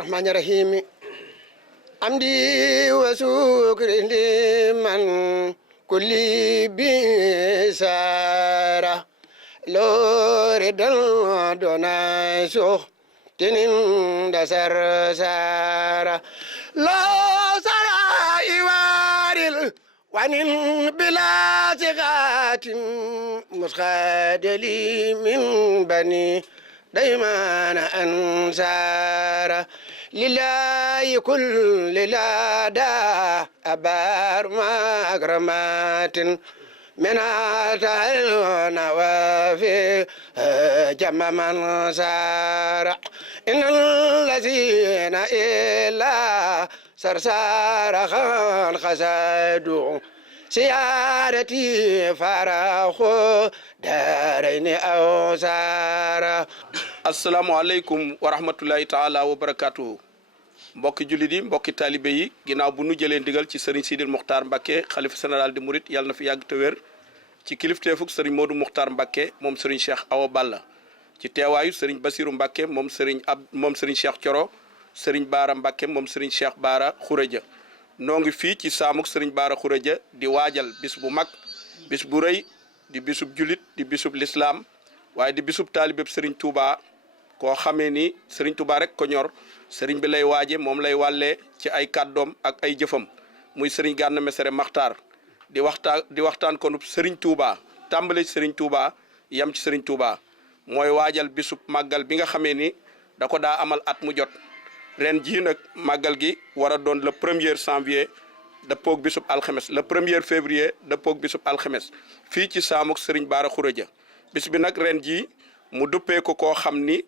الرحمن الرحيم حمدي وشكري لمن كل بسارة لورد دون سوخ تنين دسر سارة لا سرى يوارل وانين بلا ثقات مسخاد لي من بني دايما أنصار لله كل لدى أبار ما أكرمات من أتعلون وفي جمع من سار إن الذين إلا سرسار خان خسادوا سيارتي فراخو دارين أو سارة السلام عليكم ورحمة الله تعالى وبركاته mbokki jullit yi mbokki taalibe yi ginnaaw bu nu jëlee ndigal ci sëriñ Sidil Mokhtar Mbacké xalifa général di Mouride yàlla na fi yàgg te wér ci kilifteefuk sëriñ Modou Mokhtar Mbacké moom sëriñ Cheikh Awa Balla ci teewaayu sëriñ Bassirou Mbacké moom sëriñ Cheikh Thioro sëriñ Baara Mbacké moom sëriñ Cheikh Baara Khourédia noo ngi fii ci saamuk sëriñ Baara Khourédia di waajal bis bu mag bis bu rëy di bisub jullit di bisub lislaam waaye di bisub taalibeb sëriñ Touba koo xamee ni sëriñ Touba rek ko ñor sëriñ bi lay waaje moom lay wàllee ci ay kàddoom ak ay jëfam muy sëriñ Gana Messere Maxtaar di waxtaan konub sëriñ Touba tàmbale ci sëriñ Touba yam ci sëriñ Touba mooy waajal bisub màggal bi nga xamee ni da ko daa amal at mu jot ren jii nag màggal gi war a doon le 1er janvier dëppoog bisub alxames le 1er février dëppoog bisub alxames fii ci saamuk sëriñ Baara Khourédia bis bi nag ren jii mu duppee ko koo xam ni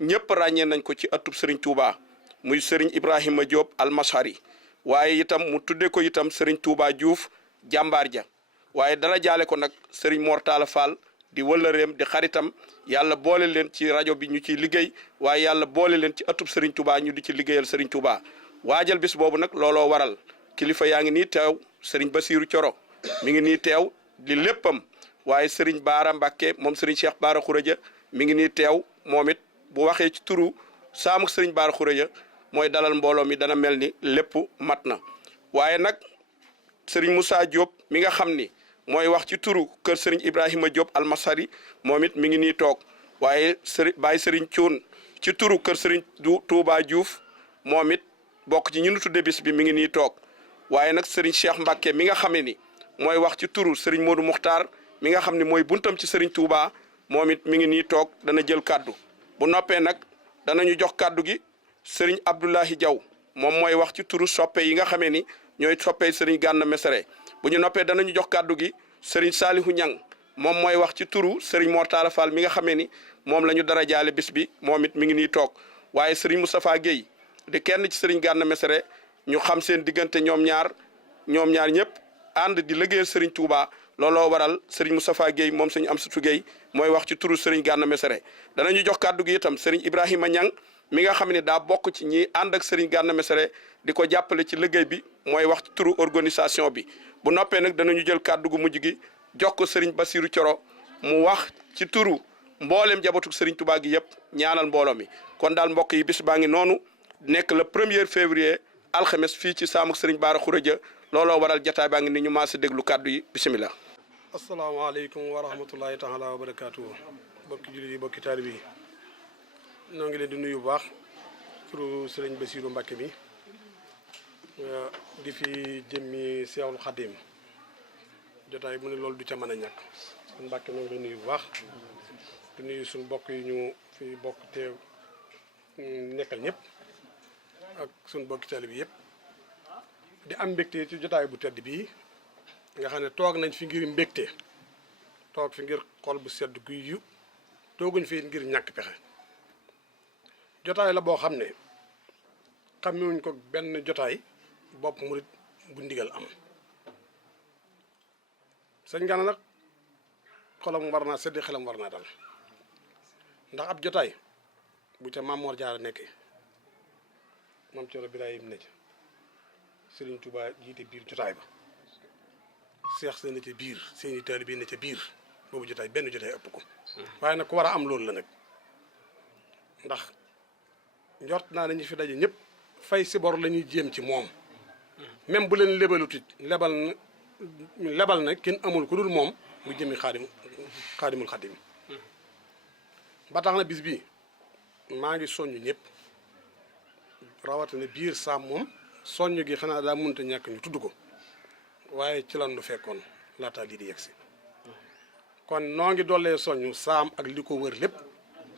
ñëpp ràññee nañ ko ci atub sëriñ Touba muy sëriñ Ibrahima Diop almashari waaye itam mu tuddee ko itam sëriñ Touba Diouf jàmbaar ja waaye dara jaale ko nag sëriñ Mortala Fall di wëllëreem di xaritam yàlla boole leen ci rajo bi ñu ciy liggéey waaye yàlla boole leen ci atub sëriñ Touba ñu di ci liggéeyal sëriñ Touba waajal bis boobu nag looloo waral kilifa yaa ngi nii teew sëriñ Bassirou Thioro mi ngi nii teew di léppam waaye sëriñ Baara Mbacké moom sëriñ Cheikh Baara Khourédia mi ngi nii teew moom it bu waxee ci turu saamuk sëriñ Baara Khourédia mooy dalal mbooloo mi dana mel ni lépp mat na waaye nag sëriñ Moussa Diop mi nga xam ni mooy wax ci turu kër sëriñ Ibrahima Diop almasari moom it mi ngi nii toog waaye Baye sëriñ Thioune ci turu kër sëriñ Touba Diouf moom it bokk ci ñu tudde bis bi mi ngi nii toog waaye nag sëriñ Cheikh Mbacké mi nga xam ne ni mooy wax ci turu sëriñ Modou Mokhtar mi nga xam ne mooy buntam ci sëriñ Touba moom it mi ngi nii toog dana jël kàddu bu noppee nag danañu jox kàddu gi sëriñ Abdoulahi Diaw moom mooy wax ci turu soppe yi nga xamee ni ñooy soppee sëriñ Gana Messere bu ñu noppee danañu jox kàddu gi sëriñ Salihu Ñang moom mooy wax ci turu sëriñ Mortala Fall mi nga xamee ni moom la ñu dara jaale bis bi moom it mi ngi nii toog waaye sëriñ Moustapha Guèye di kenn ci sëriñ Gana Messere ñu xam seen diggante ñoom ñaar ñëpp ànd di liggéeyal sëriñ Touba looloo waral sëriñ Moustapha Guèye moom sëriñ Amsatou Guèye mooy wax ci turu sëriñ Gana Messere danañu jox kàddu gi itam sëriñ Ibrahima Ñang mi nga xam ne daa bokk ci ñi ànd ak sëriñ Gana Messere di ko jàppale ci liggéey bi mooy wax ci turu organisation bi bu noppee nag danañu jël kàddu gu mujj gi jox ko sëriñ Bassirou Thioro mu wax ci turu mboolem jabatug sëriñ Touba gi yëpp ñaanal mbooloo mi kon daal mbokk yi bis baa ngi noonu nekk le 1er février alxames fii ci saamuk sëriñ Baara Khourédia looloo waral jataay baa ngi ni ñu maase déglu kàddu yi bisimilah. asalaamaaleykum wa rahmatullahi taala wa barakaatu bokki jullit yi bokki taalibe yi noo ngi leen di nuyu bu baax turu sëriñ Bassirou Mbacké mi di fi jëmmi Seexul Xadim jotaay mu ne loolu du ca mën a ñàkk suñu Mbacké noo ngi leen nuyu bu baax di nuyu suñu bokk yi ñu fi bokk teew nekkal ñëpp ak suñu bokki taalibe bi yëpp di am mbégte ci jotaay bu tedd bii nga xam ne toog nañ fi ngir mbégte toog fi ngir xol bu sedd guy yu tooguñ fi ngir ñàkk pexe jotaay la boo xam ne xamewuñ ko benn jotaay bopp murit bu ndigal am sëñ Gana nag xolam war naa sedd xelam war naa dal ndax ab jotaay bu ca Maam Mor Jaara nekkee Maam Cerno Birahim ne ca Sëriñ Tuubaa jiite biir jotaay ba seex seen ca biir seeni taalibe ne ca biir boobu jotaay benn jotaay ëpp ko waaye nag ku war a am loolu la nag ndax njort naa ne ñu fi daje ñëpp fay si bor la ñuy jéem ci moom même bu leen lebalutit lebal na kenn amul ku dul moom mu jëmi xaadimul xadim ba tax na bis bi maa ngi soññ ñëpp rawatina biir saam moom soññ gi xanaa daa mënta ñàkk ñu tudd ko waaye ci lan du fekkoon laataa lii di yegsi kon noo ngi dollee soññ saam ak li ko wër lépp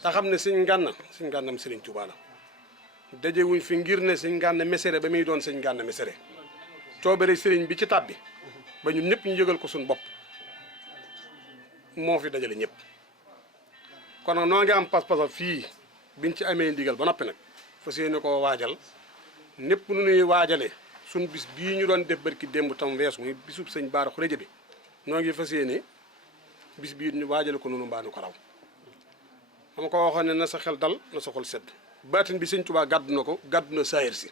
te xam ne sëñ ngànnam Sëriñ Tuubaa la dajewuñ fi ngir ne sëñ Gana Messere ba muy doon sëñ Gana Messere coobare sëriñ bi ci tàbbi ba ñun ñëpp ñu yëgal ko suñu bopp moo fi dajale ñëpp kon nag noo ngi am pas-pas fii biñ ci amee ndigal ba noppi nag fas yéene koo waajal népp nu ñuy waajale suñ bis bii ñu doon def barki démb tam weesu muy bisub sëñ Baara Xureja bi noo ngi fas yéene bis bii ñu waajale ko noonu mbaanu ko raw dama ko waxoon ne na sa xel dal na sa xol sedd baatin bi sëñ Tuubaa gàddu na ko gàddu na saayir si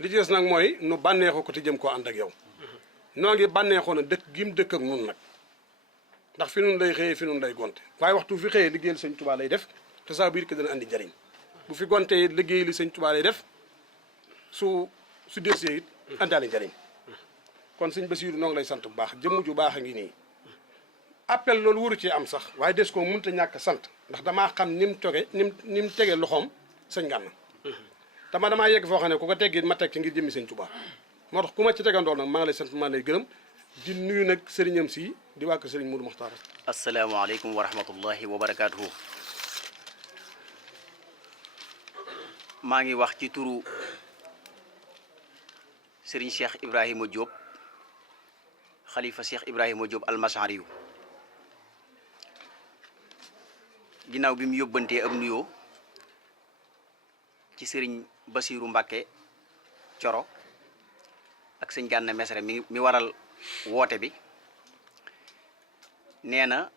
li ci des nag mooy nu bànneexoo ko te jëm koo ànd ak yow noo ngi bànneexoo na dëkk gi mu dëkk ak nun nag ndax fi nun lay xëyee fi nun lay gonte waaye waxtu fi xëyee liggéeyal sëñ Tuubaa lay def te saa bu yit ko dana andi njariñ bu fi gontee liggéey li sëñ Tuubaa lay def su desee it andaale njariñ kon sëñ Basiiru noo ngi lay sant bu baax jëmm ju baax a ngi nii appel loolu waru ci am sax waaye des koo mënta ñàkk sant ndax damaa xam ni mu tege loxoom sëñ Gana damaa yegg foo xam ne ku ko teggee ma teg ci ngir jëmmi sëñ Tuubaa moo tax ku ma ci tegandool nag maa ngi lay sant maa ngi lay gërëm di nuyu nag sëriñam si di wàkk sëriñ Mourou Mokhtar. asalaamaaleykum wa rahmatullahi wa barakaatuhu. maa ngi wax ci turu sëriñ Cheikh Ibrahima Diop xalifa Cheikh Ibrahima Diop almasariyu ginnaaw bi mu yóbbantee am nuyoo ci sëriñ Basiiru Mbàkke Coro ak sëñ Gana Messere mi waral woote bi nee na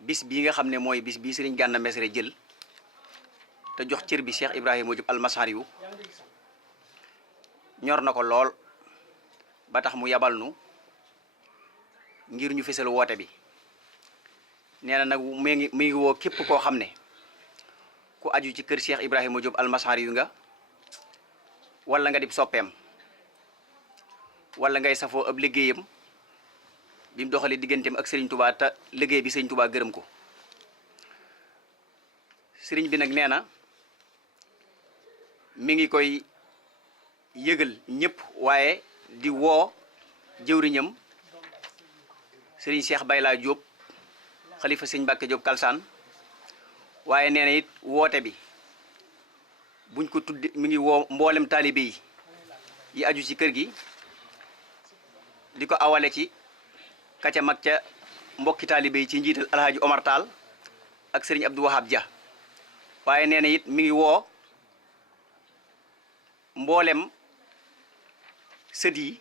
bis bii nga xam ne mooy bis bii sëriñ Gana Messere jël te jox cër bi Cheikh Ibrahima Diop almasariyu ñor na ko lool ba tax mu yabal nu ngir ñu fësal woote bi nee na nag mi ngi woo képp koo xam ne ku aju ci kër Cheikh Ibrahima Diop almasariyu nga wala nga dib soppeem wala ngay safoo ab liggéeyam bi mu doxalee digganteem ak Serigne Touba te liggéey bi Serigne Touba gërëm ko Serigne bi nag nee na mi ngi koy yëgal ñëpp waaye di woo jëwriñam Serigne Cheikh Bayla Diop xalifa Serigne Mbacke Diop Kalsaan waaye nee na it woote bi buñ ko tudde mi ngi woo mboolem taalibe yi aju ci kër gi di ko awale ci kaca mag ca mbokki taalibe yi ci njiital alhaaji Omar Tall ak Serigne Abdou Wahab Dia waaye nee na it mi ngi woo mboolem sët yi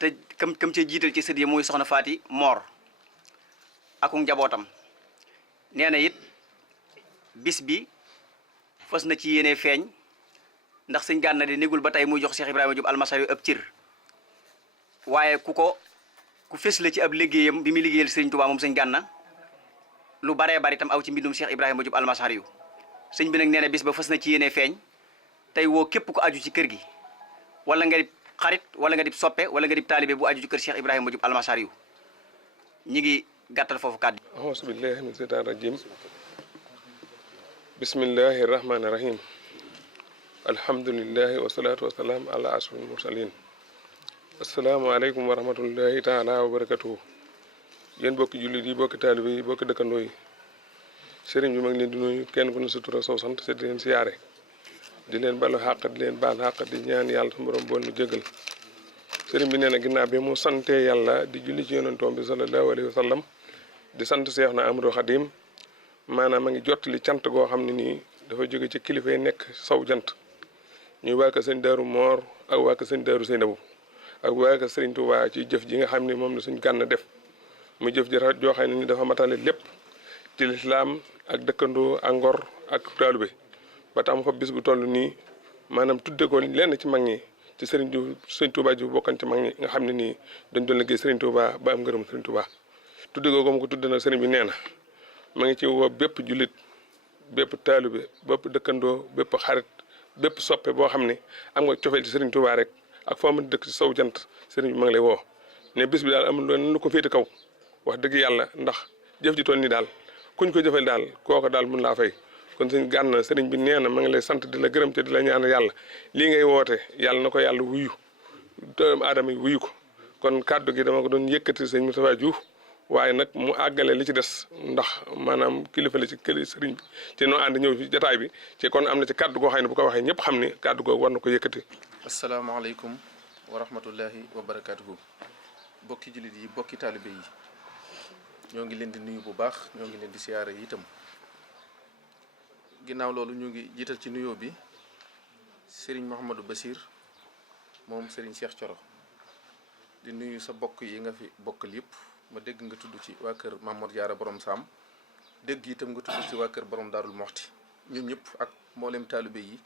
te kam ca jiital ci sët yi muy soxna Faati Moor ak njabootam nee na it bis bi fas na ci yéene feeñ ndax sëñ Gana di négul ba tey muy jox Cheikh Ibrahima Diop almasari ab cër waaye ku fes la ci ab liggéeyam bi muy liggéeyal sëñ Touba moom sëñ Gana lu baree bari tam aw ci mbindum Cheikh Ibrahima Diop almasari yu sëñ bi nag nee na bis ba fas na ci yéene feeñ tey woo képp ko aju ci kër gi wala nga di xarit wala nga di soppe wala nga di taalibe bu aju ci kër Cheikh Ibrahima Diop almasari yu ñi ngi gàttal foofu kàddu. auzu billahi min seytaani rajim bismillahi rahmaani rahim alhamdulillahi wasalaatu wasalaam ala ashrafil mursalin asalaamaaleykum wa rahmatullahi taala wa barakatuhu yéen bokki jullit yi bokki taalibe yi bokki dëkkandoo yi sëriñ bi ma ngi leen di nuyu kenn ku ne sa tur ak sa sant di leen siyaare di leen balu xàq di leen baal xàq di ñaan yàlla su borom bool nu jégal sëriñ bi nee na ginnaaw bi mu sante yàlla di julli ci yonentoom bi sallallahu alayhi wa sallam di sant Seexna Ahmadou Khadim maanaam a ngi jottali cant goo xam ne nii dafa jóge ci kilifa yi nekk saw jant ñuy waa ko sëñ Daaru Moor ak waa ko sëñ Daaru Seynabu ak waa ko sëriñ Tuubaa ci jëf ji nga xam ne moom la suñ Gana def mu jëf ji joo xam ne ni dafa matale lépp ci lislaam ak dëkkandoo ak ngor ak taalube ba tax ma fa bis bu toll nii maanaam tudde ko lenn ci mag ñi ci sëriñ Tuubaa ji bokkan ci mag ñi nga xam ne nii dañ doon liggéey sëriñ Tuubaa ba am ngërëm sëriñ Tuubaa tudde ko mu ko tudde na sëriñ bi nee na ma ngi ci woo bépp jullit bépp taalibe bépp dëkkandoo bépp xarit bépp soppe boo xam ne am nga cofeel ci Serigne Touba rek ak foo mën dëkk ci sow jant Serigne bi ma ngi lay woo ne bis bi daal amul lu ko féete kaw wax dëgg yàlla ndax jëf ji toll nii daal kuñ ko jëfal daal kooko daal mun laa fay kon sëñ Gana Serigne bi nee na ma ngi lay sant di la gërëm te di la ñaan yàlla lii ngay woote yàlla na ko yàlla wuyu doomu aadama yi wuyu ko kon kàddu gi dama ko doon yëkkati sëñ Moustapha Diouf waaye nag mu àggale li ci des ndax maanaam kilifa la ci këli sëriñ bi te noo ànd ñëw fi jataay bi ci kon am na ci kàddu goo xam ne bu ko waxee ñëpp xam ni kàddu goo war na ko yëkkati. asalaamaaleykum wa rahmatullahi wa barakaatuhu. bokki jullit yi bokki taalibe yi ñoo ngi leen di nuyu bu baax ñoo ngi leen di siyaare yi itam ginnaaw loolu ñu ngi jiital ci nuyoo bi Serigne Mouhamadou Bassir moom Serigne Cheikh Thioro di nuyu sa bokk yi nga fi bokkal yëpp ma dégg nga tudd ci waa kër Mamour Diarra borom Saam dégg itam nga tudd ci waa kër borom Daarul Moxti ñun ñëpp ak mboolem taalibe yi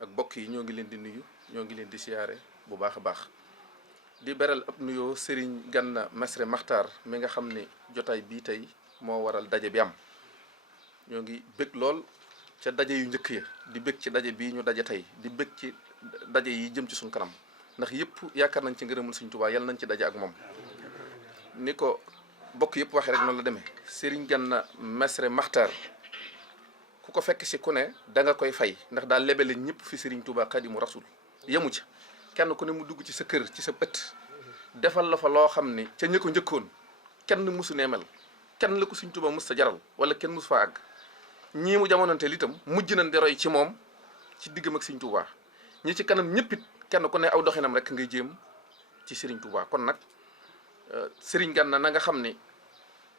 ak bokk yi ñoo ngi leen di nuyu ñoo ngi leen di siyaare bu baax a baax di beral ab nuyoo Serigne Gana Messere Maxtaar mi nga xam ne jotaay bii tey moo waral daje bi am ñoo ngi bëgg lool ca daje yu njëkk ya di bëgg ci daje bii ñu daje tey di bëgg ci daje yi jëm ci suñ kanam ndax yëpp yaakaar nañ ci ngërëmul Sëriñ Tuubaa yàlla nañ ci daje ak moom ni ko bokk yëpp waxee rek noonu la demee Serigne Gana Messere Maxtaar ku ko fekk si ku ne da nga koy fay ndax daal lebele ñëpp fi Serigne Touba Xaadimu Rasul yemu ca kenn ku ne mu dugg ci sa kër ci sa ëtt defal la fa loo xam ne ca ña ko njëkkoon kenn musu nee mel kenn la ko Sëriñ Tuubaa mus sa jaral wala kenn mus fa àgg ñii mu jamonante li itam mujj nañ di roy ci moom ci diggam ak Sëriñ Tuubaa ñi ci kanam ñëpp it kenn ku ne aw doxinam rek ngay jéem ci Sëriñ Tuubaa kon nag Serigne Gana na nga xam ne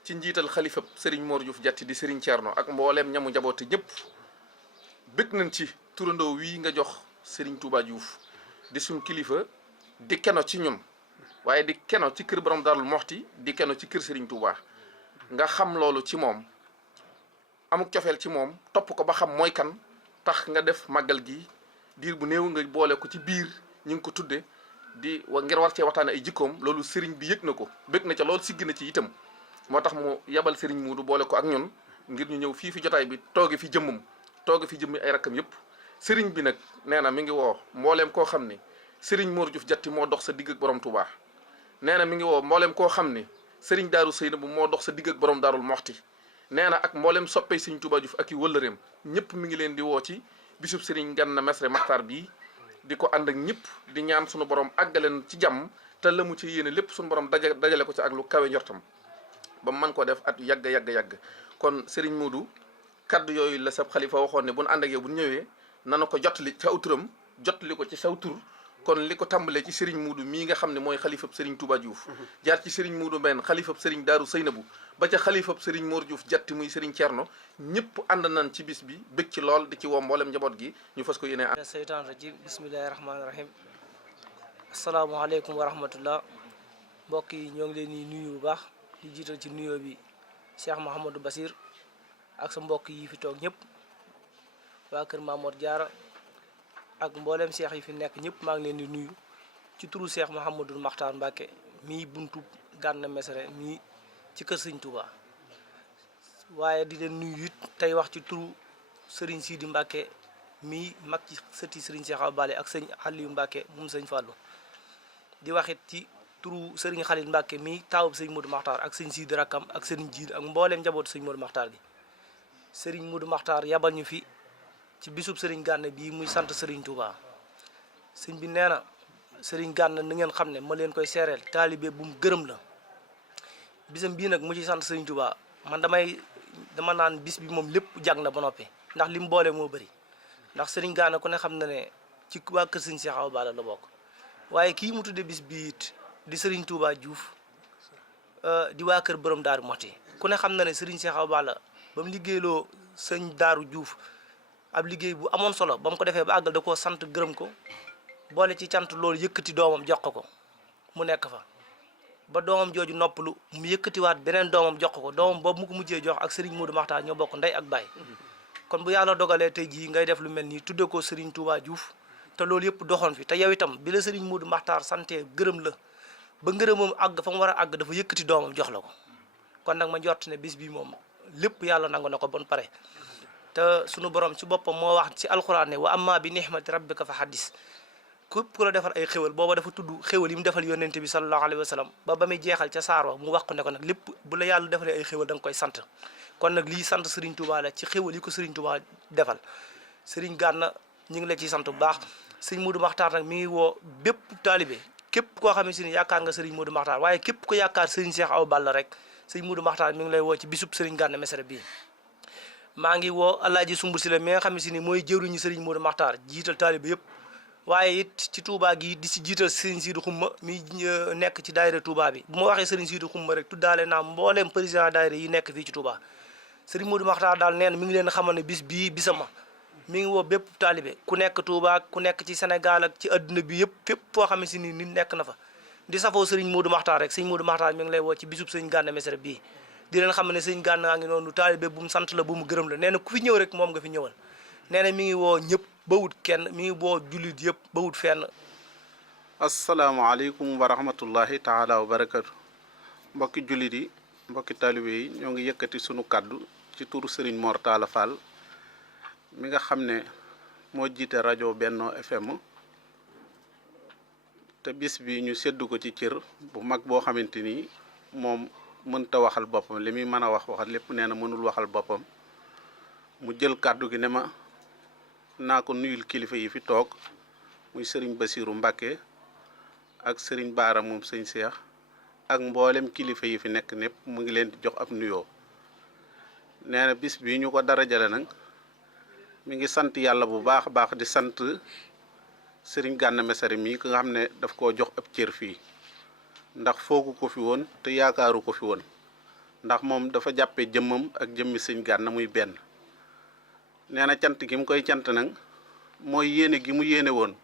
ci njiital xalifab Serigne Mor Diouf Diatty di Serigne Thierno ak mbooleem ñamu njaboote ñëpp bëgg nañ ci turandoo wii nga jox Serigne Touba Diouf di suñ kilifa di keno ci ñun waaye di keno ci kër borom Daarul Moxti di keno ci kër Serigne Touba nga xam loolu ci moom amuk cofeel ci moom topp ko ba xam mooy kan tax nga def màggal gi diir bu néew nga boole ko ci biir ñu ngi ko tudde di ngir war cee waxtaane ay jikkoom loolu Serigne bi yëg na ko bëgg na ca loolu sigg na ci itam moo tax mu yabal Serigne Muudu boole ko ak ñun ngir ñu ñëw fii fi jotaay bi tooge fi jëmmam tooge fi jëmmi ay rakkam yëpp Serigne bi nag nee na mi ngi woo mbooleem koo xam ni Serigne Mor Diouf Diatty moo dox sa digg ak borom Touba nee na mi ngi woo mbooleem koo xam ni Serigne Daaru Seynabu moo dox sa digg ak borom Daarul Moxti nee na ak mbooleem soppey Serigne Touba Diouf ak i wëllëreem ñëpp mi ngi leen di woo ci bisub Serigne Gana Messere Maxtaar bii di ko ànd ak ñëpp di ñaan suñu borom àggaleen ci jàmm te la mu ci yéene lépp suñu borom dajale ko ci ak lu kawe njortam ba mu mën koo def at yàgg kon Serigne Modou kaddu yooyu la sab xalifa waxoon ne bu nu ànd ak yow bu ñëwee nana ko jotali ci aw turam jotali ko ci saw tur kon li ko tàmbalee ci Serigne Modou mii nga xam ne mooy xalifab Serigne Touba Diouf jaar ci Serigne Modou Mbène xalifab Serigne Daaru Seynabu ba ca xalifab Serigne Mor Diouf Diatty muy Serigne Thierno ñëpp ànd nañ ci bis bi bëgg ci lool di ci woo mboolem njaboot gi ñu fas ko yéene seytaan rajim bismillahi rahmaani rahim asalaamaaleykum wa rahmatullah mbokk yi ñoo ngi leen di nuyu bu baax di jiital ci nuyoo bi Cheikh Mouhamadou Bassir ak sa mbokk yi fi toog ñëpp waa kër Mamour Diarra ak mboolem cheikh yi fi nekk ñëpp maa ngi leen di nuyu ci turu Cheikh Mouhamadou Makhtar Mbacke mii buntu Gana Messere mii ci kër Serigne Touba waaye di leen nuyu it tey wax ci turu Serigne Sidi Mbacke mii mag ci sëti Serigne Cheikh Awa Balla ak sëñ Aliou Mbacke moom sëñ Fallou di waxit ci turu Serigne Khalil Mbacke mii taawub sëñ Modou Makhtar ak sëñ Sidi Rakam ak Serigne Jiid ak mbooleem njabootu sëñ Modou Makhtar gi Serigne Modou Makhtar yabal ñu fi ci bisub Serigne Gana bii muy sant Serigne Touba sëñ bi nee na Serigne Gana na ngeen xam ne ma leen koy seereel taalibe bu mu gërëm la bisam bii nag mu ci sant Serigne Touba man dama naan bis bi moom lépp jag na ba noppi ndax li mu boole moo bëri ndax Serigne Gana ku ne xam na ne ci waa kër Serigne Cheikh Awa Balla la bokk waaye kii mu tudde bis bi it di Serigne Touba Diouf di waa kër borom Daaru Moxti ku ne xam na ne Serigne Cheikh Awa Balla ba mu liggéeyloo sëñ Daaru Diouf ab liggéey bu amoon solo ba mu ko defee ba àggal da koo sant gërëm ko boole ci cant loolu yëkkati doomam jox ko mu nekk fa ba doomam jooju noppalu mu yëkkatiwaat beneen doomam jox ko doomam boobu mu ko mujjee jox ak Serigne Modou Makhtar ñoo bokk ndey ak baay kon bu yàlla dogalee tey jii ngay def lu mel nii tudde ko Serigne Touba Diouf te loolu yëpp doxoon fi te yow itam bi la Serigne Modou Makhtar sante gërëm la ba ngërëmam àgg fa mu war a àgg dafa yëkkati doomam jox la ko kon nag ma jot ne bis bi moom lépp yàlla nangu na ko bon pare te sunu borom ci boppam moo wax ci alxuraan ne wa amma bi nihmati rabbika fa haddis képp ku la defal ay xéwal booba dafa tudd xéwal yi mu defal yonente bi sallallahu alayhi wa sallam ba muy jeexal ca saar wa mu wax ko ne ko nag lépp bu la yàlla defalee ay xéwal da nga koy sant kon nag lii sant Serigne Touba la ci xéwal yi ko Serigne Touba defal Serigne Gana ñu ngi la ciy sant bu baax sëñ Modou Makhtar nag mi ngi woo bépp taalibe képp koo xam ne si ni yaakaar nga Serigne Modou Makhtar waaye képp ko yaakaar Serigne Cheikh Awa Balla rek sëñ Modou Makhtar mi ngi lay woo ci bisub Serigne Gana Messere bii maa ngi woo Alaaji Sumbul si la mi nga xam ne si ni mooy jëwriñu Serigne Modou Makhtar jiital taalibe yëpp waaye it ci Touba gi di si jiital Serigne Sidou Xumma mi nekk ci daayira Touba bi bu ma waxee Serigne Sidou Xumma rek tuddaale naa mbooleem président daayira yi nekk fii ci Touba Serigne Modou Makhtar daal nee na mi ngi leen xamal ne bis bii bisama mi ngi woo bépp taalibe ku nekk Touba ku nekk ci Sénégal ak ci adduna bi yëpp fépp foo xam ne si ni nit nekk na fa di safoo Serigne Modou Makhtar rek Serigne Modou Makhtar mi ngi lay woo ci bisub Serigne Gana Messere bii di leen xam ne Serigne Gana ngi noonu taalibe bu mu sant la bu mu gërëm la nee na ku fi ñëw rek moom nga fi ñëwal nee na mi ngi woo ñëpp bawut kenn mi ngi woo jullit yëpp bawut fenn. asalaamaaleykum wa rahmatullahi taala wa barakatu mbokki jullit yi mbokki taalibe yi ñoo ngi yëkkati sunu kàddu ci turu Serigne Mor Talla Fall mi nga xam ne moo jiite rajo Benno FM te bis bi ñu seddu ko ci cër bu mag boo xamante ni moom mënta waxal boppam li muy mën a waxal lépp nee na mënul waxal boppam mu jël kàddu gi ne ma naa ko nuyul kilifa yi fi toog muy Serigne Bassirou Mbacké ak Serigne Baara moom sëñ Cheikh ak mboolem kilifa yi fi nekk népp mu ngi leen di jox ab nuyoo nee na bis bi ñu ko darajale nag mi ngi sant yàlla bu baax a baax di sant Serigne Gana Messere mii ki nga xam ne daf koo jox ab cër fii ndax foogu ko fi woon te yaakaaru ko fi woon ndax moom dafa jàppee jëmmam ak jëmmi sëñ Gana muy benn nee na cant gi mu koy cant nag mooy yéene gi mu yéene woon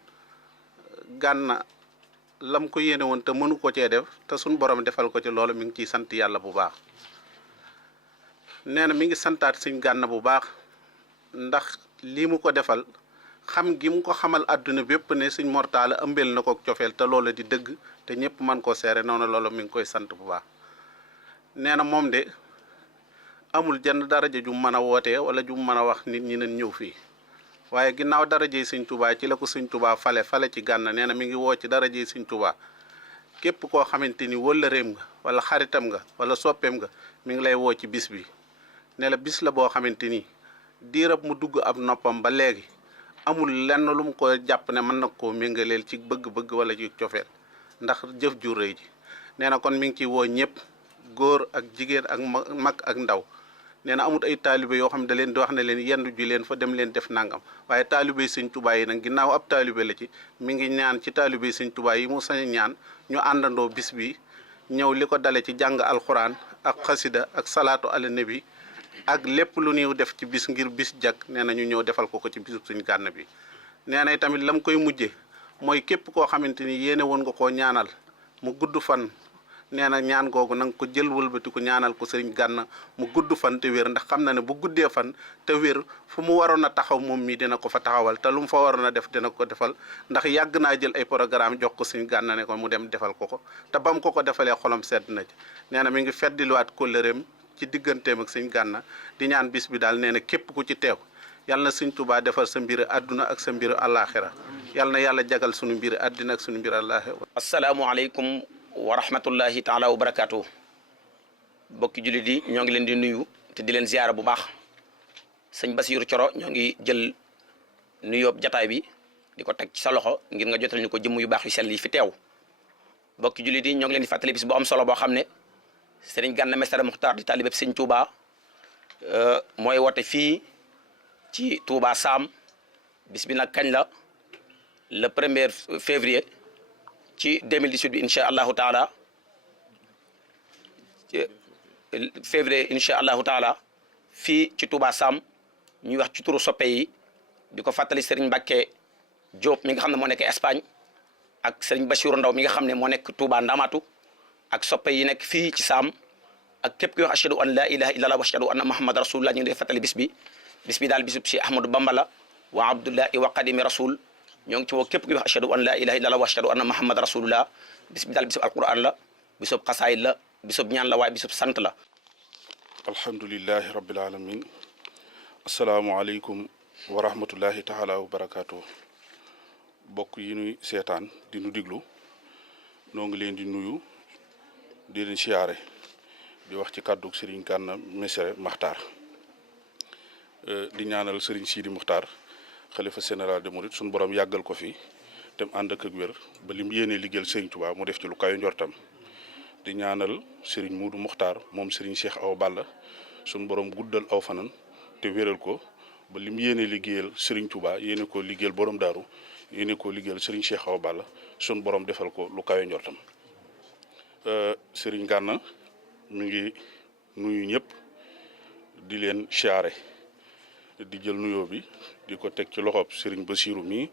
Gana lam ko yéene woon te mënu ko cee def te suñ borom defal ko ci loolu mi ngi ciy sant yàlla bu baax nee na mi ngi santaat sëñ Gana bu baax ndax lii mu ko defal xam gi mu ko xamal àdduna bépp ne sëñ Mor Talla ëmbel na ko cofeel te loolu di dëgg te ñëpp man koo seere noonu loolu mi ngi koy sant bu baax nee na moom de amul jenn daraja ju mën a wootee wala ju mën a wax nit ñi nañ ñëw fii waaye ginnaaw darajey sëñ Touba ci la ko sëñ Touba fale ci Gana nee na mi ngi woo ci darajey sëñ Touba képp koo xamante ni wëllëreem nga wala xaritam nga wala soppeem nga mi ngi lay woo ci bis bi ne la bis la boo xamante ni diirab mu dugg ab noppam ba léegi amul lenn lu mu ko jàpp ne mën na koo méngaleel ci bëgg-bëgg wala ci cofeel ndax jëf ju rëy ji nee na kon mi ngi ciy woo ñëpp góor ak jigéen ak mag ak ndaw nee na amul ay taalibe yoo xam ne da leen di wax ne leen yendu ji leen fa dem leen def nangam waaye taalibe sëñ Tuubaa yi nag ginnaaw ab taalibe la ci mi ngi ñaan ci taalibe sëñ Tuubaa yi mu sañ ñaan ñu àndandoo bis bi ñëw li ko dale ci jàng alxuraan ak xasida ak salaatu ala nabi ak lépp lu ñuy def ci bis ngir bis jag nee na ñu ñëw defal ko ci bisub suñu Gana bi nee na tamit lam koy mujje mooy képp koo xamante ni yéene woon nga koo ñaanal mu gudd fan nee na ñaan googu na nga ko jël wëlbati ko ñaanal ko sëriñ Gana mu gudd fan te wér ndax xam na ne bu guddee fan te wér fu mu waroon a taxaw moom mii dina ko fa taxawal te lu mu fa waroon a def dina ko defal ndax yàgg naa jël ay programme jox ko sëriñ Gana ne ko mu dem defal ko te bam ko defalee xolam sedd na ci nee na mi ngi feddiluwaat kóllëreem ci digganteem ak sëñ Gana di ñaan bis bi daal nee na képp ku ci teew yal na sëñ Tuubaa defal sa mbiri àdduna ak sa mbiri àllaaxira yal na yàlla jagal sunu mbiri àddina ak sunu mbiri àllaaxira. asalaamualeykum wa rahmatullahi taala wa barakaatu. bokki jullit yi ñoo ngi leen di nuyu te di leen ziyaara bu baax sëñ Bassirou Thioro ñoo ngi jël nuyoob jataay bi di ko teg ci sa loxo ngir nga jotal ñu ko jëmm yu baax yu sell yi fi teew bokki jullit yi ñoo ngi leen di fàttali bis bu am solo boo xam ne Serigne Gana Messere Muxtaar di taalibeb Sëñ Touba mooy woote fii ci Touba Sam bis bi nag kañ la le 1er février ci 2018 bi incha allahu taala février incha allahu taala fii ci Touba Sam ñuy wax ci turu soppe yi di ko fàttali Serigne Mbacké Diop mi nga xam ne moo nekk Espagne ak Serigne Bassirou Ndaw mi nga xam ne moo nekk Touba Ndamatu ak soppe yi nekk fii ci Saam ak képp kuy wax ashhadu an la ilaha illallah wa ashhadu anna muhammad rasulullah ñu ngi def fàttali bis bi daal bisub si Ahmadou Bamba la wa abdullahi wa qadimi rasul ñoo ngi ci woo képp kuy wax ashhadu an la ilaha illallah wa ashhadu anna muhammad rasulullah bis bi daal bisub alquran la bisub xasaayid la bisub ñaan la waaye bisub sant la. alhamdulillahi rabbil alamin asalaamaaleykum wa rahmatullahi taala wa barakaatu bokk yi nuy seetaan di nu diglu noo ngi leen di nuyu di leen siyaare di wax ci kàddu Serigne Gana Messere Maxtaar di ñaanal Serigne Sidi Muxtaar xalifa général de Mouride suñu borom yàggal ko fi te mu ànd ak wér ba lim yéenee liggéeyal Serigne Touba mu def ci lu kayu njortam di ñaanal Serigne Muudu Muxtaar moom Serigne Cheikh Awa Balla suñu borom guddal aw fanan te wéral ko ba lim yéene liggéeyal Serigne Touba yéene ko liggéeyal borom daaru yéene ko liggéeyal Serigne Cheikh Awa Balla sun borom defal ko lu kawe njortam Serigne Gana mi ngi nuyu ñëpp di leen siyaare di jël nuyoo bi di ko teg ci loxob Serigne Bassirou mi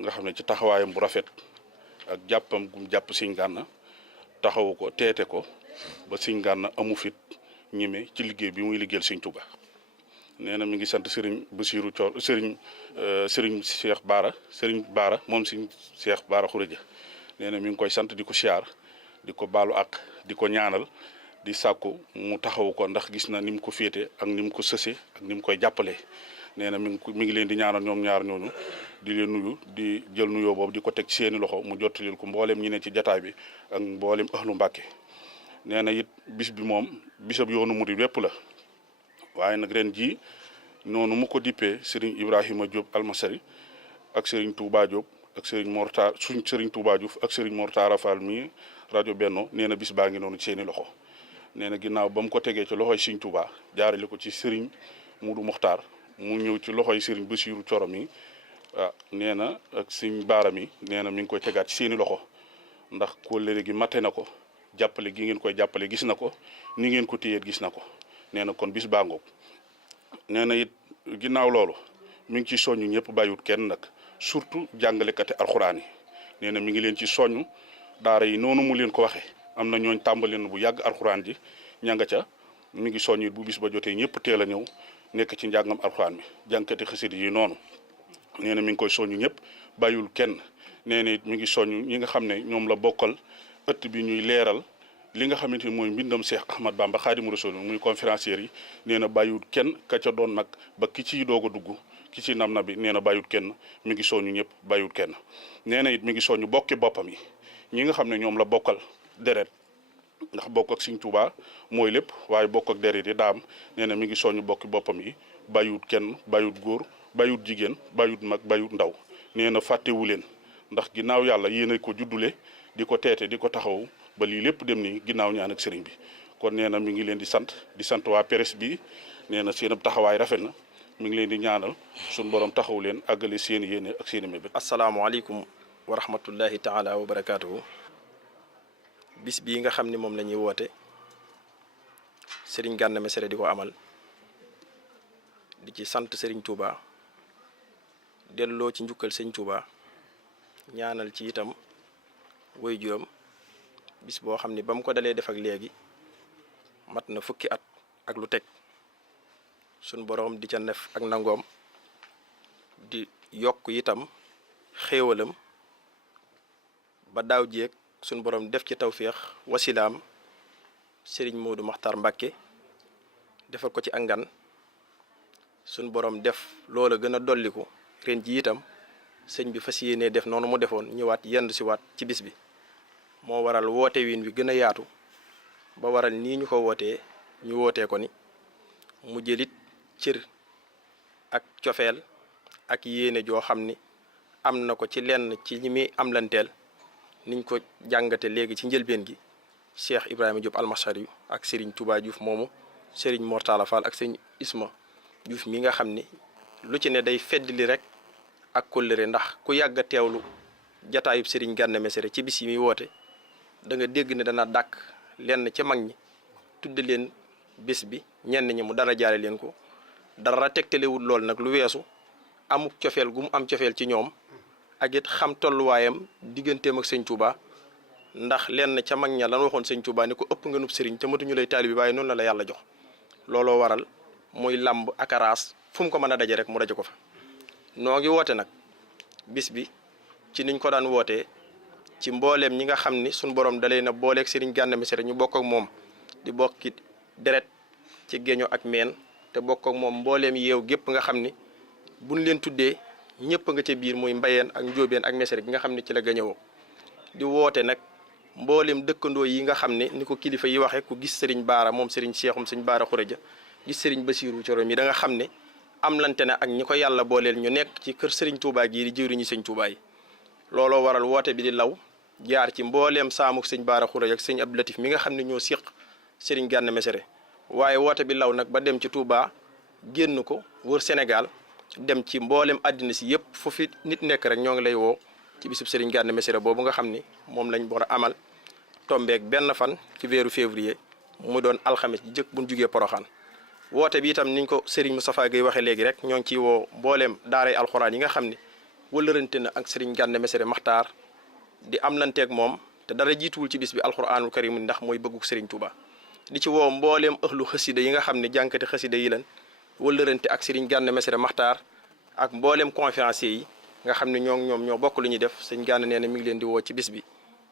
nga xam ne ci taxawaayam bu rafet ak jàppam gum jàpp Serigne Gana taxawu ko teete ko ba Serigne Gana amu fit ñime ci liggéey bi muy liggéeyal Serigne Touba. nee na mi ngi sant Serigne Bassirou Thior Serigne Cheikh Baara moom Serigne Cheikh Baara Khourédia nee na mi ngi koy sant di ko siyaar di ko baalu ak di ko ñaanal di sàkku mu taxawu ko ndax gis na ni mu ko féete ak ni mu ko sëse ak ni mu koy jàppalee nee na mi ngi leen di ñaanal ñoom ñaar ñooñu di leen nuyu di jël nuyoo boobu di ko teg seeni loxo mu jottalil ko mboolem ñi ne ci jataay bi ak mboolem ahlu Mbàkke nee na it bis bi moom bisab yoonu murid wépp la waaye nag ren jii noonu mu ko dippee Serigne Ibrahima Diop Almasari ak Serigne Touba Diop ak Serigne Mortar Serigne Touba Diouf ak Serigne Mortara Fall mi rajo Benno nee na bis baa ngi noonu ci seeni loxo nee na ginnaaw ba mu ko tegee ci loxoy Serigne Touba jaarale ko ci Serigne Moudou Mokhtar mu ñëw ci loxoy Serigne Bassirou Thioro mi nee na ak Serigne Baara mi nee na mi ngi koy tegaat ci seeni loxo ndax kóllëre gi matte na ko jàppale gi ngeen koy jàppale gis na ko ni ngeen ko téyeet gis na ko nee na kon bis baa ngoog nee na it ginnaaw loolu mi ngi ci soññu ñëpp bàyyiwut kenn nag surtout jàngalekati alxuraan yi nee na mi ngi leen ci soññ daara yi noonu mu leen ko waxee am na ñooñ tàmbali na bu yàgg alxuraan ji ña nga ca mi ngi soññ bu bis ba jotee ñëpp teel a ñëw nekk ci njàngam alxuraan mi jànkati xasida yi noonu nee na mi ngi koy soññu ñëpp bàyyiwul kenn nee na it mi ngi soññ ñi nga xam ne ñoom la bokkal ëtt bi ñuy leeral li nga xamante ni mooy mbindam Cheikh Ahmad Bamba Xaadimu Rasuul muy conférencier yi nee na bàyyiwut kenn ka ca doon nag ba ki ciy doog a dugg ki ci nam na bi nee na bàyyiwut kenn mi ngi soññu ñëpp bàyyiwut kenn nee na it mi ngi soññu bokki boppam yi ñi nga xam ne ñoom la bokkal deret ndax bokk ak Sëriñ Tuubaa mooy lépp waaye bokk ak deret yi daam nee na mi ngi soññu bokki boppam yi bàyyiwut kenn bàyyiwut góor bàyyiwut jigéen bàyyiwut mag bàyyiwut ndaw nee na fàttewu leen ndax ginnaaw yàlla yéen a ko juddule di ko teete di ko taxaw ba lii lépp dem ni ginnaaw ñaan ak sëriñ bi kon nee na mi ngi leen di sant waa presse bi nee na seen taxawaay rafet na mi ngi leen di ñaanal suñu borom taxaw leen àggale seen yéene ak seen i mébét. asalaamaaleykum wa rahmatullahi taala wa barakaatuhu. bis bii nga xam ne moom la ñuy woote Serigne Gana Messere di ko amal di ci sant Serigne Touba delloo ci njukkal Serigne Touba ñaanal ci itam woy juróom bis boo xam ni ba mu ko dalee def ak léegi mat na fukki at ak lu teg suñ boroom di ca def ak nangoom di yokk itam xéewalam ba daaw jéeg suñ boroom def ci tawféex wasilaam Serigne Modou Makhtar Mbacké defal ko ci ak ngan suñ boroom def loola gën a dolliku ren ji itam sëñ bi fas yéenee def noonu mu defoon ñëwaat yendu si waat ci bis bi moo waral woote wiin wi gën a yaatu ba waral nii ñu ko wootee ñu wootee ko ni mu jëlit cër ak cofeel ak yéene joo xam ni am na ko ci lenn ci ñi muy am lanteel niñ ko jàngate léegi ci njëlbeen gi Cheikh Ibrahima Diop Almasari ak Serigne Touba Diouf moomu Serigne Mortala Fall ak Serigne Isma Diouf mi nga xam ni lu ci ne day feddli rek ak kóllëre ndax ku yàgg a teewlu jataayub Serigne Gana Messere ci bis yi muy woote da nga dégg ne dana dàkk lenn ca mag ñi tudd leen bis bi ñenn ñi mu dara jaare leen ko dara tegtalewul lool nag lu weesu amuk cofeel gu mu am cofeel ci ñoom ak it xam tolluwaayam digganteem ak sëñ Touba ndax lenn ca mag ña lan waxoon sëñ Touba ni ko ëpp nga nub sëriñ te matuñu lay taalibi waaye noonu la yàlla jox looloo waral muy làmb ak araas fu mu ko mën a daje rek mu daje ko fa noo ngi woote nag bis bi ci niñ ko daan wootee ci mbooleem ñi nga xam ni suñ borom dalee na booleeg Serigne Gana Messere ñu bokk ak moom di bokki deret ci géño ak meen te bokk ak moom mbooleem yeew gépp nga xam ni buñ leen tuddee ñëpp nga ca biir muy mbayeen ak njóobeen ak mesere gi nga xam ne ci la gañëwoo di woote nag mbooleem dëkkandoo yi nga xam ne ni ko kilifa yi waxee ku gis sëriñ Baara moom sëriñ Seexum sëriñ Baara Xureja gis sëriñ Basiiru Coro mi da nga xam ne am lante na ak ñi ko yàlla booleel ñu nekk ci kër sëriñ Touba gii di jëwriñu sëñ Touba yi looloo waral woote bi di law jaar ci mbooleem saamuk sëñ Baara Xureja ak sëñ Abdou Latif mi nga xam ne ñoo siq sëriñ Gana Messere waaye woote bi law nag ba dem ci Touba génn ko wër Sénégal dem ci mboolem àddina si yëpp foofu nit nekk rek ñoo ngi lay woo ci bisub sëriñ Gana Messere boobu nga xam ni moom lañ war a amal tombeek benn fan ci weeru février mu doon alxames ji jëkk buñ jugee Poroxaan woote bi itam niñ ko sëriñ Moustapha Gueye waxee léegi rek ñoo ngi ciy woo mbooleem daaray alxuraan yi nga xam ni wëlërante na ak sëriñ Gana Messere Maxtaar di am lanteeg moom te dara jiituwul ci bis bi alxuraanul karim ndax mooy bëgguk sëriñ Touba di ci woo mbooleem ëxlu xasida yi nga xam ne jànkati xasida yi lan wëlërante ak sëriñ Gana Messere Maxtaar ak mbooleem conférencier yi nga xam ne ñoom ñoo bokk lu ñuy def sëñ Gana nee na mi ngi leen di woo ci bis bi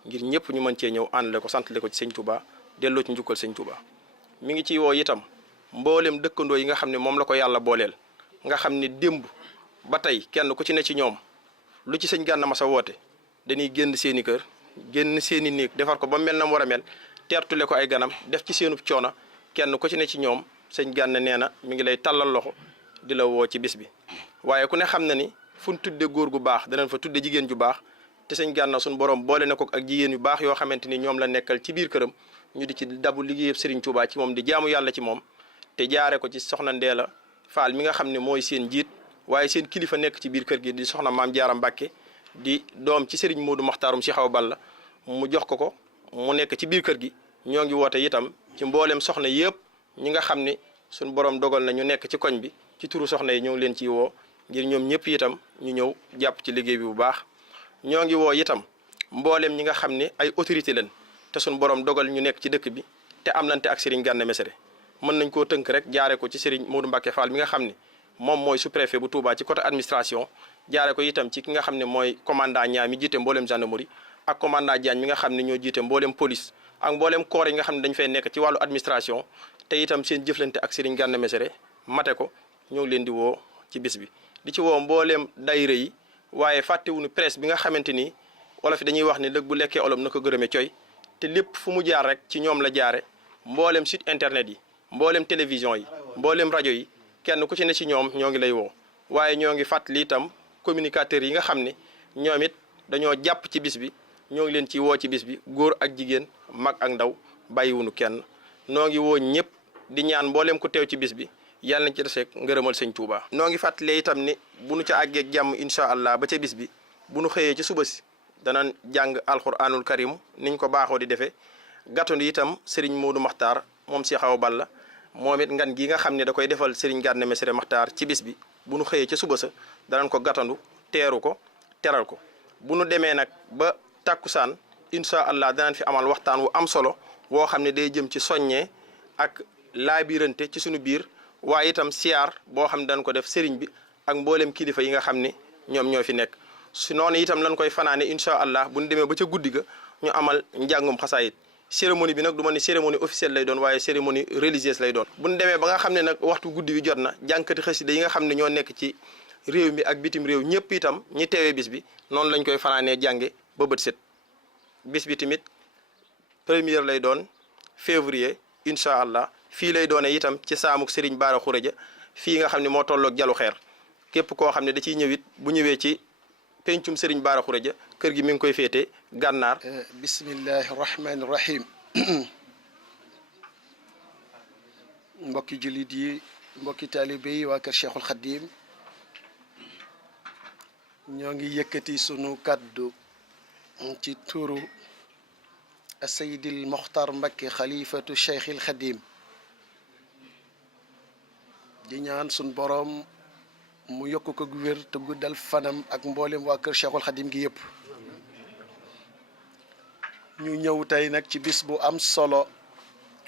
ngir ñëpp ñu mën cee ñëw àndale ko santale ko ci sëñ Touba delloo ci njukkal sëñ Touba mi ngi ciy woo itam mbooleem dëkkandoo yi nga xam ne moom la ko yàlla booleel nga xam ne démb ba tey kenn ku ci ne ci ñoom lu ci sëñ Gana masa woote dañuy génn seeni kër génn seeni néeg defar ko ba mel na mu war a mel teertule ko ay ganam def ci seenub coono kenn ku ci ne ci ñoom sëñ Gana nee na mi ngi lay tàllal loxo di la woo ci bis bi waaye ku ne xam na ni fu ñu tudde góor gu baax danañ fa tudde jigéen ju baax te sëñ Gana suñu borom boole na ko ak jigéen yu baax yoo xamante ni ñoom la nekkal ci biir këram ñu di ci dabu liggéeyëb Serigne Touba ci moom di jaamu yàlla ci moom te jaare ko ci soxna Ndeela Faal mi nga xam ne mooy seen jiit waaye seen kilifa nekk ci biir kër gi di soxna Maam Jaara Mbàkke di doom ci Serigne Modou Maxtaarum si xaw balla mu jox ko mu nekk ci biir kër gi ñoo ngi woote itam ci mboolem soxna yëpp ñi nga xam ne suñu borom dogal na ñu nekk ci koñ bi ci turu soxna yi ñoo ngi leen ciy woo ngir ñoom ñëpp itam ñu ñëw jàpp ci liggéey bi bu baax ñoo ngi woo itam mboolem ñi nga xam ne ay autorité lañ te suñu borom dogal ñu nekk ci dëkk bi te am lante ak Serigne Gana Messere mën nañ koo tënk rek jaare ko ci Serigne Modou Mbacke Fall mi nga xam ne moom mooy sous-préfet bu Touba ci côté administration jaare ko itam ci ki nga xam ne mooy commandant Niang mi jiite mboolem gendarmerie ak commandant Diagne mi nga xam ne ñoo jiite mboolem police ak mboolem corps yi nga xam ne dañ fay nekk ci wàllu administration te itam seen jëflante ak Serigne Gana Messere mate ko ñoo ngi leen di woo ci bis bi di ci woo mbooleem dayre yi waaye fàttewuñu presse bi nga xamante ni olof yi dañuy wax ni dëgg bu lekkee olom na ko gërëme coy te lépp fu mu jaar rek ci ñoom la jaare mbooleem site internet yi mbooleem télévision yi mbooleem rajo yi kenn ku ci ne ci ñoom ñoo ngi lay woo waaye ñoo ngi fàttali itam communicateurs yi nga xam ne ñoom it dañoo jàpp ci bis bi ñoo ngi leen ci woo ci bis bi góor ak jigéen mag ak ndaw bàyyiwunu kenn noo ngi woo ñëpp di ñaan mbooleem ku teew ci bis bi yàlla nañ ci deseeg ngërëmal sëñ Touba. noo ngi fàttalee itam ni bu nu ca àggee jàmm incha allah ba ca bis bi bu nu xëyee ci suba si danañ jàng alxuraanul karim niñ ko baaxoo di defee gàttandu itam Serigne Modou Maxtaar moom si xaw balla moom it ngan gi nga xam ne da koy defal Serigne Gana Messere Maxtaar ci bis bi bu nu xëyee ca suba sa danañ ko gàttandu teeru ko teral ko bu nu demee nag ba tàkkusaan incha allah danañ fi amal waxtaan wu am solo woo xam ne day jëm ci soññee ak laabirante ci suñu biir waaye itam siyaar boo xam ne dañ ko def sëriñ bi ak mboolem kilifa yi nga xam ne ñoom ñoo fi nekk su noonu itam lañ koy fanaane incha allah bu ñu demee ba ca guddi ga ñu amal njàngum xasaayit cérémonie bi nag du ma ni cérémonie officielle lay doon waaye cérémonie religieuse lay doon bu ñu demee ba nga xam ne nag waxtu guddi bi jot na jànkati xasida yi nga xam ne ñoo nekk ci réew mi ak bitim réew ñëpp itam ñi teewee bis bi noonu lañ koy fanaanee jànge ba bët set bis bi tamit première lay doon février incha allah fii lay doone itam ci saamuk Serigne Bara Xureja fii nga xam ne moo tolloog jalu xeer képp koo xam ne da ciy ñëwit bu ñëwee ci pencum Serigne Bara Xureja kër gi mi ngi koy féete gànnaar. bismillahi rahmaani rahim mbokki jullit yi mbokki taalibe yi waa kër Cheikhul Khadim ñoo ngi yëkkati sunu kàddu ci turu Seydil Mokhtar Mbacké xalifatu Cheikhil Khadim di ñaan sun borom mu yokk ko wér te guddal fanam ak mboolem waa kër Cheikhul Khadim gi yëpp ñu ñëw tey nag ci bis bu am solo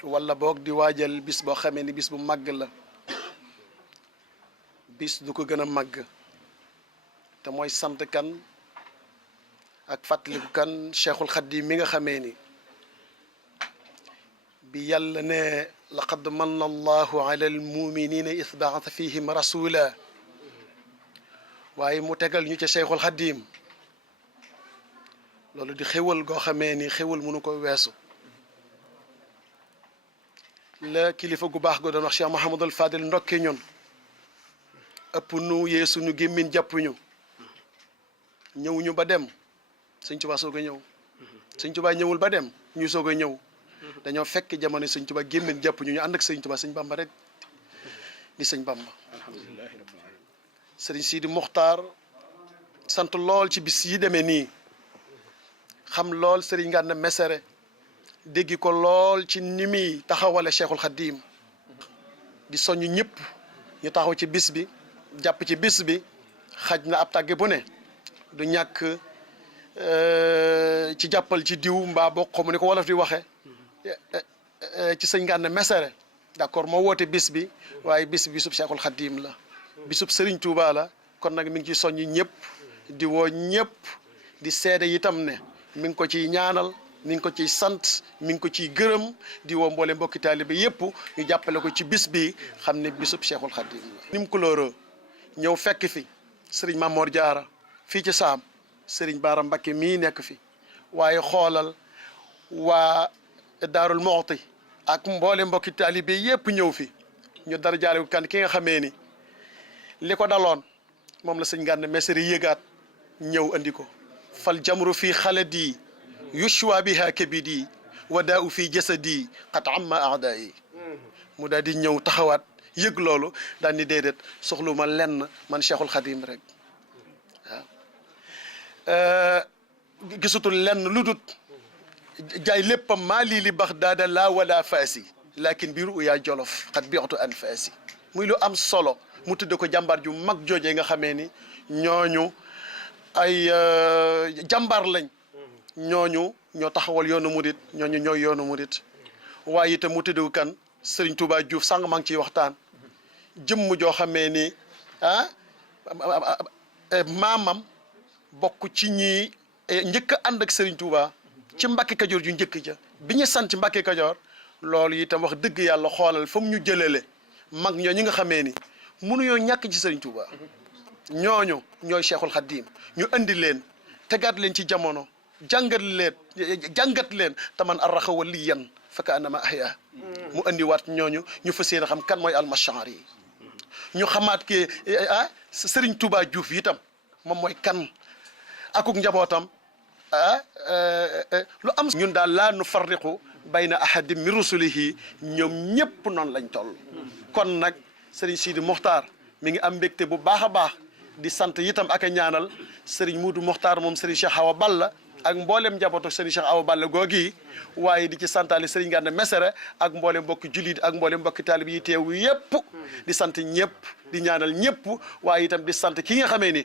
wala boog di waajal bis boo xamee ni bis bu màgg la bis du ko gën a màgg te mooy sant kan ak fàttaliku kan Cheikhul Khadim mi nga xamee ni bi yàlla ne laqad manna allahu ala almuminina is baasa fihim rasula waaye mu tegal ñu ca Cheikhul Khadim loolu di xéwal goo xamee ni xéwal mënu ko weesu la kilifa gu baax go doon wax Cheikh Mouhamadul Fadil ndokke ñun ëpp nu yeesu ñu gémmin jàppuñu ñëw ñu ba dem Sëñ Tuubaa soog a ñëw Sëñ Tuubaa ñëwul ba dem ñu soog a ñëw dañoo fekk jamono Sëñ Tuubaa gémmin jàppuñu ñu ànd ak Sëñ Tuubaa Sëñ Bamba rek di Sëñ Bamba Sëriñ Sidi Mokhtar sant lool ci bis yi demee nii xam lool Sëriñ Gana Messere déggi ko lool ci ni muy taxawale Cheikhul Khadim di soññ ñëpp ñu taxaw ci bis bi jàpp ci bis bi xaj na ab tàgge bu ne du ñàkk ci jàppal ci diw mbaa bokk mu ni ko wolof di waxe ci Sëñ Gana Messere d'accord moo woote bis bi waaye bis bi bisub Cheikhul Khadim la bisub Serigne Touba la kon nag mi ngi ci soññ ñëpp di woo ñëpp di seede itam ne mi ngi ko ciy ñaanal mi ngi ko ciy sant mi ngi ko ciy gërëm di woo mboole mbokki taalibe yëpp ñu jàppale ko ci bis bi xam ne bisub Cheikhul Khadim la. ni mu kulooroo ñëw fekk fi Serigne Mamor Diarra fii ci Saam Serigne Bara Mbacké mii nekk fi waaye xoolal waa Daarul Muxti ak mboole mbokki taalibe yëpp ñëw fi ñu dara jaale ko kan ki nga xamee ni li ko daloon moom la Sëñ Gana Messere yëgaat ñëw andi ko fal jamru fii xaladi yushwa biha kabidi wadaa u fii jasadi qad amma aadaayi mu daal di ñëw taxawaat yëg loolu daal ni déedéet soxlu ma lenn man Cheikhul Khadim rek waaw gisutul lenn lu dut jaay léppam maa lii li Baxdaada laa wala faasi lakin biiru yaa jolof xat bixtu an faasi muy lu am solo mu tudde ko jàmbaar ju mag joojee nga xamee ni ñooñu ay jàmbaar lañ ñooñu ñoo taxawal yoonu murit ñooñu ñooy yoonu murit waaye itam mu tudde ko kan Serigne Touba Diouf sànq maa ngi ciy waxtaan jëmm joo xamee ni maamam bokk ci ñi njëkk a ànd ak Serigne Touba ci Mbàkke Kajoor ju njëkk ja bi ñu sant Mbàkke Kajoor loolu itam wax dëgg yàlla xoolal fa mu ñu jëlele mag ñoo ñi nga xamee ni mënuñoo ñàkk ci Serigne Touba ñooñu ñooy Cheikhul Khadim ñu andi leen tegaat leen ci jamono jàngat leen taman arraxa waliyan faka anama ahya mu andi waat ñooñu ñu fas yéene xam kan mooy almachar yi ñu xamaat ke Serigne Touba Diouf itam moom mooy kan akuk njabootam lu am ñun daal laa nu farriqu bayna ahadim min rusulihi ñoom ñëpp noonu lañ toll kon nag Serigne Sidi Mokhtar mi ngi am mbégte bu baax a baax di sant itam ak a ñaanal Serigne Moudou Mokhtar moom Serigne Cheikh Awa Balla ak mboolem njabootu Serigne Cheikh Awa Balla googi waaye di ci santaale Serigne Gana Messere ak mboolem mbokki jullit ak mboolem mbokki taalib yi teew yëpp di sant ñëpp di ñaanal ñëpp waaye itam di sant ki nga xamee ni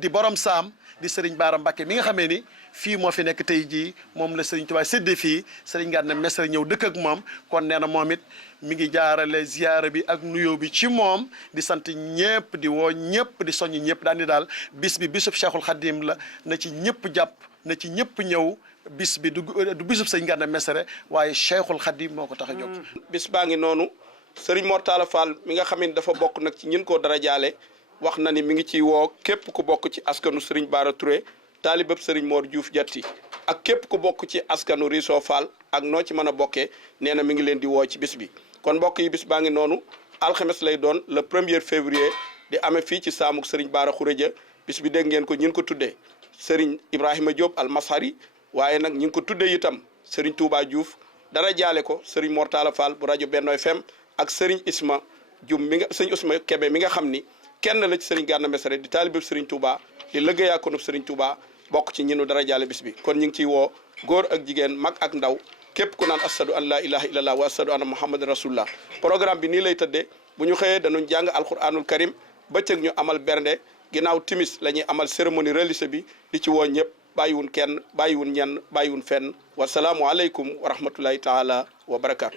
di borom saam di Serigne Bara Mbacké mi nga xamee ni fii moo fi nekk tey jii moom la Serigne Touba séddee fii Serigne Gana Messere ñëw dëkk ak moom kon nee na moom it mi ngi jaarale ziyaara bi ak nuyoo bi ci moom di sant ñëpp di woo ñëpp di soññ ñëpp daan di daal bis bi bisub Cheikhul Khadim la na ci ñëpp jàpp na ci ñëpp ñëw bis bi du bisub Serigne Gana Messere waaye Cheikhul Khadim moo ko tax a jóg. bis baa ngi noonu Serigne Mor Talla Fall mi nga xam ne dafa bokk nag ci ñin koo dara jaale wax na ni mi ngi ciy woo képp ku bokk ci askanu Serigne Bara Touré taalibab Serigne Mor Diouf Diatty ak képp ku bokk ci askanu Riso Fall ak noo ci mën a bokkee nee na mi ngi leen di woo ci bis bi. kon mbokk yi bis baa ngi noonu alxames lay doon le 1er février di amee fii ci saamuk Serigne Bara Khourédia bis bi dégg ngeen ko ñin ko tuddee Serigne Ibrahima Diop almashari waaye nag ñi ngi ko tuddee itam Serigne Touba Diouf dara jaale ko Serigne Mor Talla Fall bu rajo Benno FM ak Serigne Isma Dioum mi nga Serigne Isma Kebe mi nga xam ni kenn la ci Serigne Gana Messere di taalibe Serigne Touba di liggéeyaa ko Serigne Touba bokk ci ñinu dara jaale bis bi kon ñu ngi ciy woo góor ak jigéen mag ak ndaw képp ku naan ashadu an la ilaha illallah wa ashadu anna muhammadan rasulullah programme bi nii lay tëddee bu ñu xëyee dañu jàng alquranul karim bëccëg ñu amal bernde ginnaaw timis la ñuy amal cérémonie religieuse bi di ci woo ñëpp bàyyiwun kenn bàyyiwun ñenn bàyyiwun fenn wasalaamu aleykum wa rahmatullahi taala wa barakaatu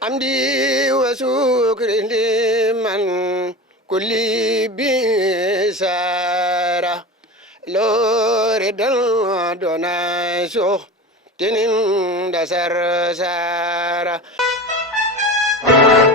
amdi wa sukri liman kulli bi sara lore dal dona so tinin dasar sara Thank you.